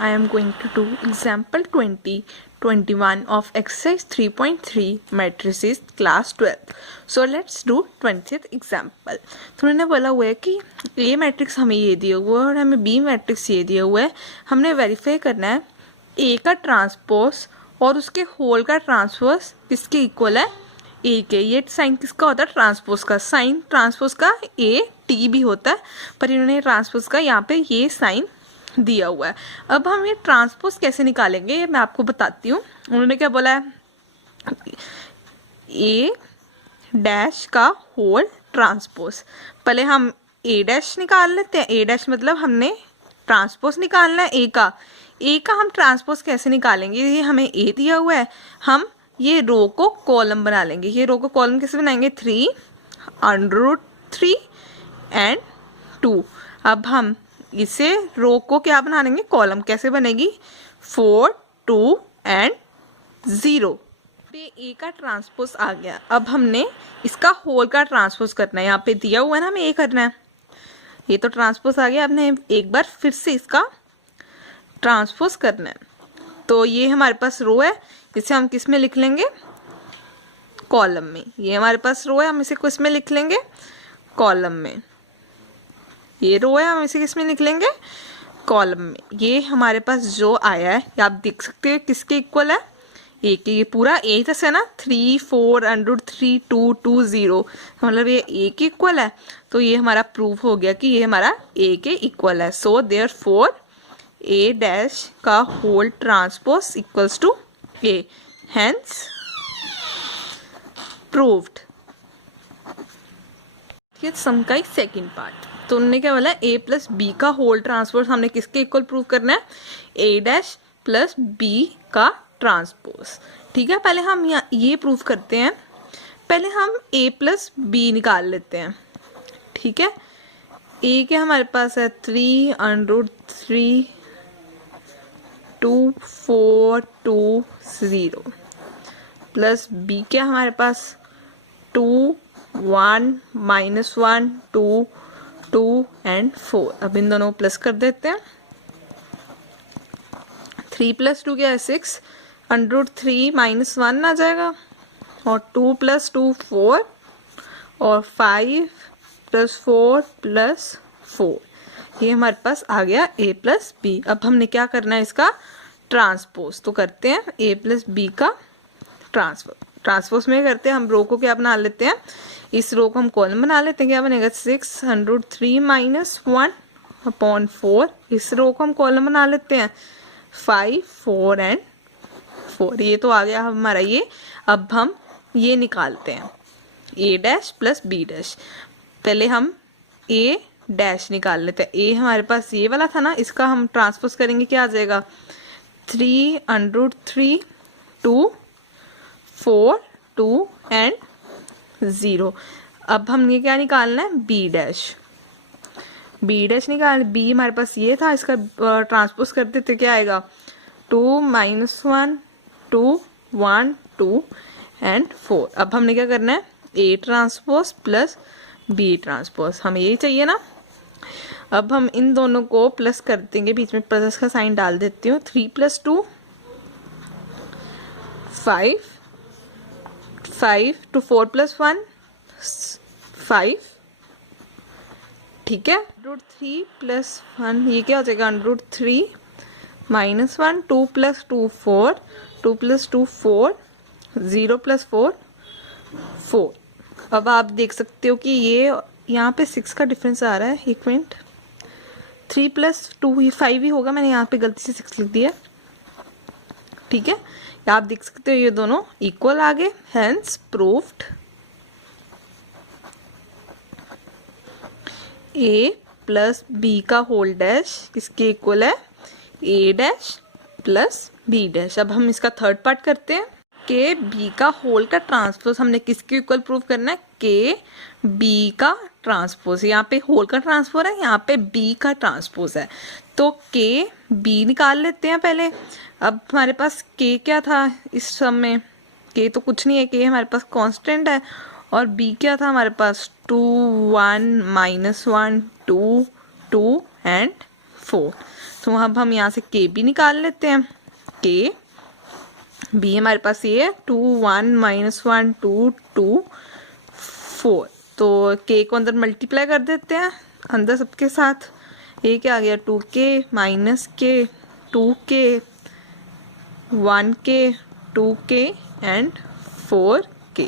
I am going to do example 21 of exercise 3.3 matrices class 12. So let's do 20th example. तो उन्होंने बोला हुआ है कि A मैट्रिक्स हमें ये दिया हुआ है और हमें B मैट्रिक्स ये दिया हुआ है. हमने वेरीफाई करना है A का ट्रांसपोज और उसके होल का ट्रांसपोज किसके इक्वल है, ए के. ये साइन किसका होता है, ट्रांसपोज का. साइन ट्रांसपोज का ए टी भी होता है, पर इन्होंने ट्रांसपोज का यहाँ पे ये साइन दिया हुआ है. अब हम ये ट्रांसपोज कैसे निकालेंगे ये मैं आपको बताती हूँ. उन्होंने क्या बोला है, ए डैश का होल ट्रांसपोज. पहले हम ए डैश निकाल लेते हैं. ए डैश मतलब हमने ट्रांसपोज निकालना है ए का. ए का हम ट्रांसपोज कैसे निकालेंगे, ये हमें ए दिया हुआ है. हम ये रो को कॉलम बना लेंगे. ये रो को कॉलम कैसे बनाएंगे, 3 √3 एंड 2. अब हम इसे रो को क्या बना लेंगे, कॉलम. कैसे बनेगी, 4 2 एंड 0. ए का ट्रांसपोज आ गया. अब हमने इसका होल का ट्रांसपोज करना है. यहाँ पे दिया हुआ है ना, हमें ए करना है. ये तो ट्रांसपोज आ गया. हमने एक बार फिर से इसका ट्रांसपोज करना है. तो ये हमारे पास रो है, इसे हम किस में लिख लेंगे, कॉलम में. ये हमारे पास रो है, हम इसे किस में लिख लेंगे, कॉलम में. ये रो है, हम इसे किस में लिख लेंगे, कॉलम में. ये हमारे पास जो आया है ये आप देख सकते हो किसके इक्वल है, ए के. ये पूरा ए जैसे है ना, 3 4 √3 2 2 0, मतलब ये ए के इक्वल है. तो ये हमारा प्रूफ हो गया कि ये हमारा ए के इक्वल है. सो देयरफॉर ए डैश का whole transpose equals to A, hence proved. ये सम का सेकेंड पार्ट. तो उन्होंने क्या बोला, ए प्लस बी का होल ट्रांसपोज हमने किसके इक्वल प्रूव करना है, ए डैश प्लस बी का ट्रांसपोज. ठीक है, पहले हम ये प्रूव करते हैं. पहले हम ए प्लस बी निकाल लेते हैं. ठीक है, ए के हमारे पास है 3 √3 2 4 2 0 प्लस बी के हमारे पास 2 1 -1 2 2 एंड 4. अब इन दोनों को प्लस कर देते हैं. 3 + 2 क्या है, 6 √3 -1 आ जाएगा, और 2 + 2 4, और 5 + 4 + 4. ये हमारे पास आ गया a प्लस बी. अब हमने क्या करना है, इसका ट्रांसपोज. तो करते हैं a प्लस बी का ट्रांसपोज में करते हैं हम रो को क्या बना लेते हैं, इस रो को हम कॉलम बना लेते हैं. क्या बनेगा, 6 √3 -1 अपॉन 4. इस रो को हम कॉलम बना लेते हैं, 5 4 एंड 4. ये तो आ गया हमारा ये. अब हम ये निकालते हैं, a dash plus B dash. पहले हम a डैश निकाल लेते हैं. a हमारे पास ये वाला था ना, इसका हम ट्रांसपोज करेंगे, क्या आ जाएगा, 3 √3 2 4 2 एंड 0. अब हमने क्या निकालना है, बी डैश. बी डैश निकाल, बी हमारे पास ये था, इसका ट्रांसपोज करते थे, क्या आएगा, 2 -1 2 1 2 एंड 4. अब हमने क्या करना है, A transpose plus B transpose. हमें यही चाहिए ना. अब हम इन दोनों को प्लस कर देंगे, बीच में प्लस का साइन डाल देती हूँ. 3 + 2 5 5 to 4 + 1 5. ठीक है, √3 + 1 ये क्या हो जाएगा, √3 -1 2 + 2 4 2 + 2 4 0 + 4 4. अब आप देख सकते हो कि ये यहाँ पे 6 का डिफरेंस आ रहा है. एक मिनट, 3 + 2 ये 5 ही होगा, मैंने यहाँ पे गलती से 6 लिख दिया. ठीक है, आप देख सकते हो ये दोनों इक्वल आ गए. हेंस प्रूव्ड ए प्लस बी का होल डैश किसके इक्वल है, ए डैश प्लस बी डैश. अब हम इसका थर्ड पार्ट करते हैं. के बी का होल का ट्रांसपोज हमने किसके इक्वल प्रूव करना है, के बी का ट्रांसपोज. यहाँ पे होल का ट्रांसपोज है, यहाँ पे बी का ट्रांसपोज है. तो के बी निकाल लेते हैं पहले. अब हमारे पास के क्या था इस सम में, के तो कुछ नहीं है, के हमारे पास कांस्टेंट है. और बी क्या था हमारे पास, 2 1 -1 2 2 एंड 4. तो अब हम यहाँ से के बी निकाल लेते हैं। के बी हमारे पास ये है 2 1 -1 2 2 4। तो के को अंदर मल्टीप्लाई कर देते हैं अंदर सबके साथ। ये क्या आ गया 2k -k 2k 1k 2k and 4k।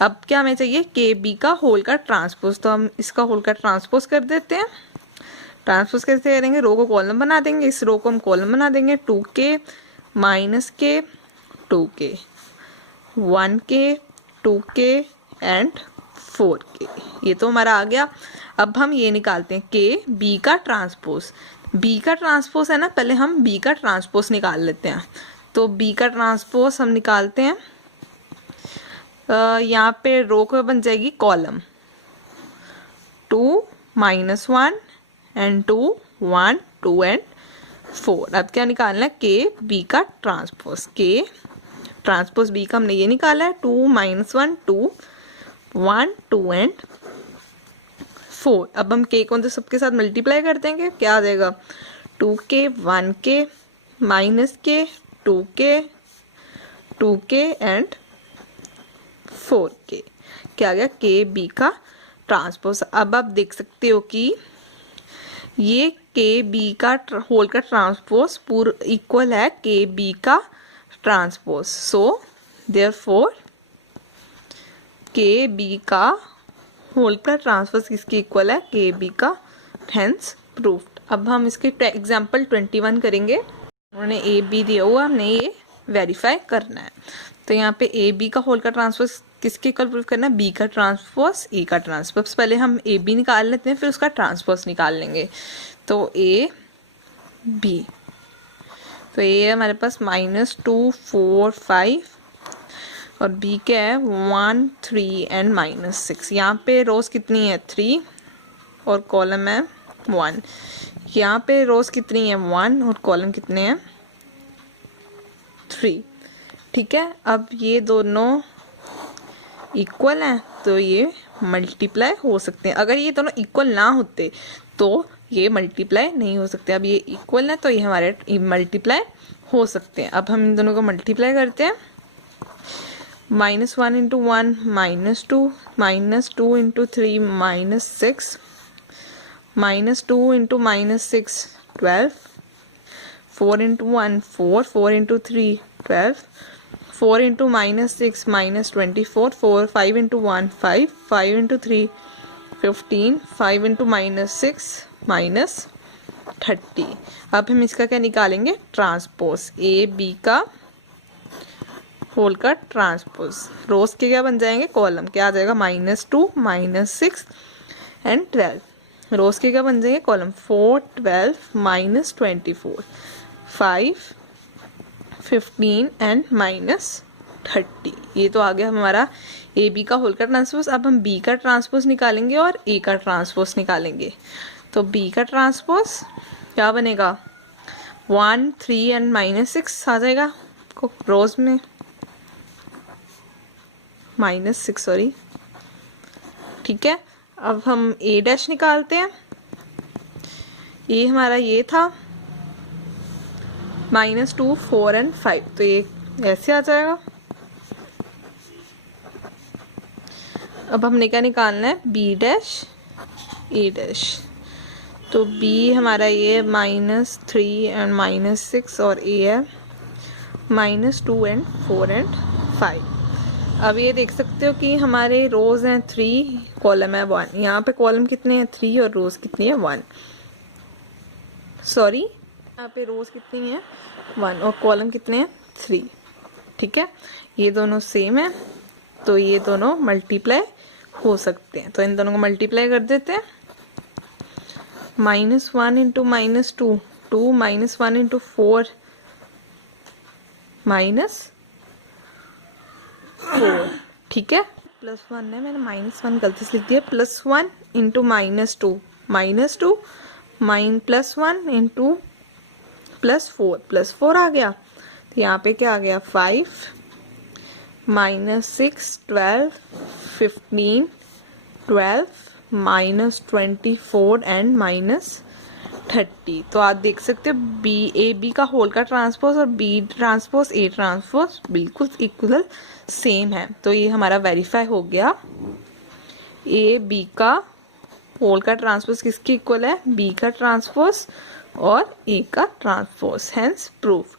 अब क्या हमें चाहिए के बी का होल का ट्रांसपोज। तो हम इसका होल का ट्रांसपोज कर देते हैं। ट्रांसपोज कैसे करेंगे, रो को कॉलम बना देंगे, इस रो को हम कॉलम बना देंगे। 2k -k 2k 1k 2k and 4k। ये तो हमारा आ गया। अब हम ये निकालते हैं के बी का ट्रांसपोज। बी का ट्रांसपोज है ना, पहले हम बी का ट्रांसपोज निकाल लेते हैं। तो बी का ट्रांसपोज हम निकालते हैं। यहाँ पे रो को बन जाएगी कॉलम 2 -1 एंड 2 1 2 एंड 4। अब क्या निकालना है के बी का ट्रांसपोज। के ट्रांसपोज बी का हमने ये निकाला है 2 -1 2 1 2 एंड 4। अब हम के को तो सबके साथ मल्टीप्लाई कर देंगे। क्या आ जाएगा 2k 1k -k 2k 2k and 4k। क्या आ गया के बी का ट्रांसपोज। अब आप देख सकते हो कि ये के बी का होल का ट्रांसपोज पूरा इक्वल है के बी का ट्रांसपोज। सो देयरफॉर के बी का होल का ट्रांसपोज किसके इक्वल है, के बी का। Hence proofed. अब हम इसके एग्जाम्पल 21 करेंगे। उन्होंने ए बी दिया हुआ, हमने ये वेरीफाई करना है। तो यहाँ पे ए बी का होल का ट्रांसपोज किसके इक्वल प्रूफ करना है, बी का ट्रांसपोज ए का ट्रांसपोज। पहले हम ए बी निकाल लेते हैं, फिर उसका ट्रांसपोज निकाल लेंगे। तो ए बी, तो ए है हमारे पास -2 4 5 और बी क्या है 1 3 एंड -6। यहाँ पे रोज कितनी है 3 और कॉलम है 1। यहाँ पे रोज कितनी है 1 और कॉलम कितने हैं 3। ठीक है, अब ये दोनों इक्वल हैं तो ये मल्टीप्लाई हो सकते हैं। अगर ये दोनों इक्वल ना होते तो ये मल्टीप्लाई नहीं हो सकते। अब ये इक्वल है तो ये हमारे मल्टीप्लाई हो सकते हैं। अब हम इन दोनों को मल्टीप्लाई करते हैं। -1 × 1 -2 -2 × 3 -6 -2 × -6 12 4 × 1 4 4 × 3 12 4 × -6 -24 4 5 × 1 5 5 × 3 15 5 × -6 -30। अब हम इसका क्या निकालेंगे ट्रांसपोज, ए बी का होल का ट्रांसपोज। रोज के क्या बन जाएंगे कॉलम, क्या आ जाएगा -2 -6 एंड 12। रोज के क्या बन जाएंगे कॉलम 4 12 -24 5 15 एंड -30। ये तो आ गया हमारा ए बी का होल का ट्रांसपोज। अब हम बी का ट्रांसपोज निकालेंगे और ए का ट्रांसपोज निकालेंगे। तो बी का ट्रांसपोज क्या बनेगा 1 3 एंड -6 आ जाएगा रोज में, -6 सॉरी। ठीक है, अब हम ए डैश निकालते हैं। ये हमारा ये था -2 4 एंड 5, तो ये ऐसे आ जाएगा। अब हमने क्या निकालना है बी डैश ए डैश। तो बी हमारा ये -3 एंड -6 और ए है -2 एंड 4 एंड 5। अब ये देख सकते हो कि हमारे रोज हैं 3, कॉलम है 1। यहाँ पे कॉलम कितने हैं 3 और रोज कितनी है 1। सॉरी, यहाँ पे रोज कितनी है 1 और कॉलम कितने हैं 3। ठीक है, ये दोनों सेम है तो ये दोनों मल्टीप्लाई हो सकते हैं। तो इन दोनों को मल्टीप्लाई कर देते हैं। -1 × -2 2 -1 × 4 -4। ठीक है, +1 है, मैंने -1 गलती से लिख दिया। +1 × -2 -2 +1 × +4 आ गया। तो यहाँ पे क्या आ गया 5 -6 12 15 12 -24 एंड 30। तो आप देख सकते हो बी ए बी का होल का ट्रांसपोज और बी ट्रांसपोज ए ट्रांसपोज बिल्कुल इक्वल सेम है। तो ये हमारा वेरीफाई हो गया। ए बी का होल का ट्रांसपोज किसके इक्वल है? बी का ट्रांसपोज और ए का ट्रांसपोज, हेंस प्रूफ।